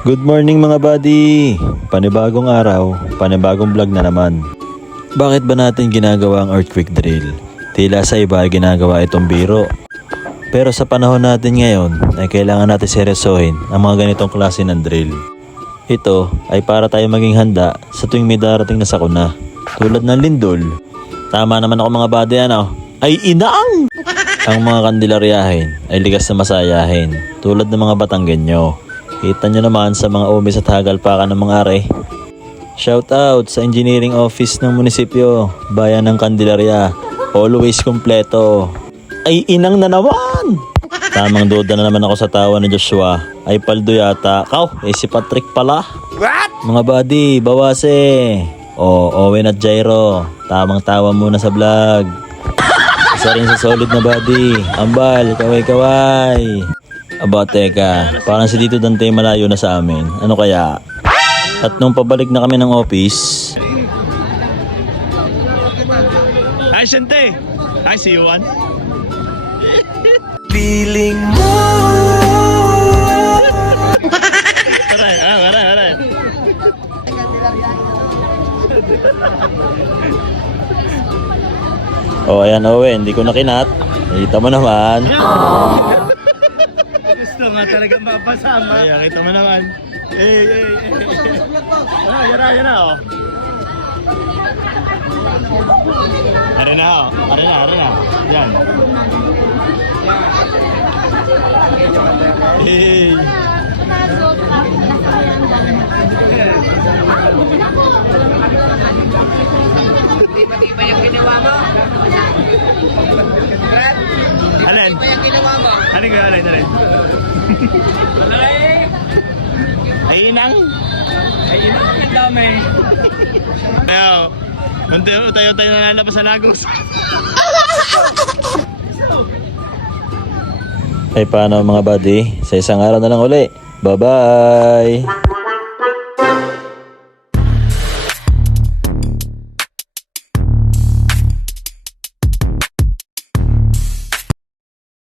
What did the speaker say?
Good morning mga buddy! Panibagong araw, panibagong vlog na naman. Bakit ba natin ginagawa ang earthquake drill? Tila sa iba ay ginagawa itong biro. Pero sa panahon natin ngayon ay kailangan natin seryosohin ang mga ganitong klase ng drill. Ito ay para tayo maging handa sa tuwing may darating na sakuna. Tulad ng lindol. Tama naman ako mga buddy, ano? Ay inaang! Ang mga kandilaryahin ay likas na masayahin tulad ng mga Batanggenyo. Kita nyo naman sa mga umis at hagalpakan ng mga are. Shout out sa engineering office ng munisipyo, bayan ng Candelaria. Always kompleto. Ay inang na naman! Tamang duda na naman ako sa tawa ni Joshua. Ay paldo yata. Si Patrick pala. What? Mga buddy, bawase. Owen at Jairo. Tamang tawa muna sa vlog. Isa rin sa solid na buddy. Ambal, kaway-kaway. Aba teka, parang si Tito Dante malayo na sa amin. Ano kaya? At nung pabalik na kami ng office... Hi, Shante! Hi, see you one. Feeling mo. Aray. Ayan Owen, hindi ko na kinat. Nakita mo naman. Gusto nga talagang mapasama. Ay, kita mo naman. Yan na, oh. Are na. Yan. Hey. Di ba yung ginawa mo? Alin? Di ba yung ginawa mo? Alin? Ay, inang. Ang dami. Tayo na lalabas sa Lagos. Ay paano mga buddy? Sa isang araw na lang uli. Bye-bye!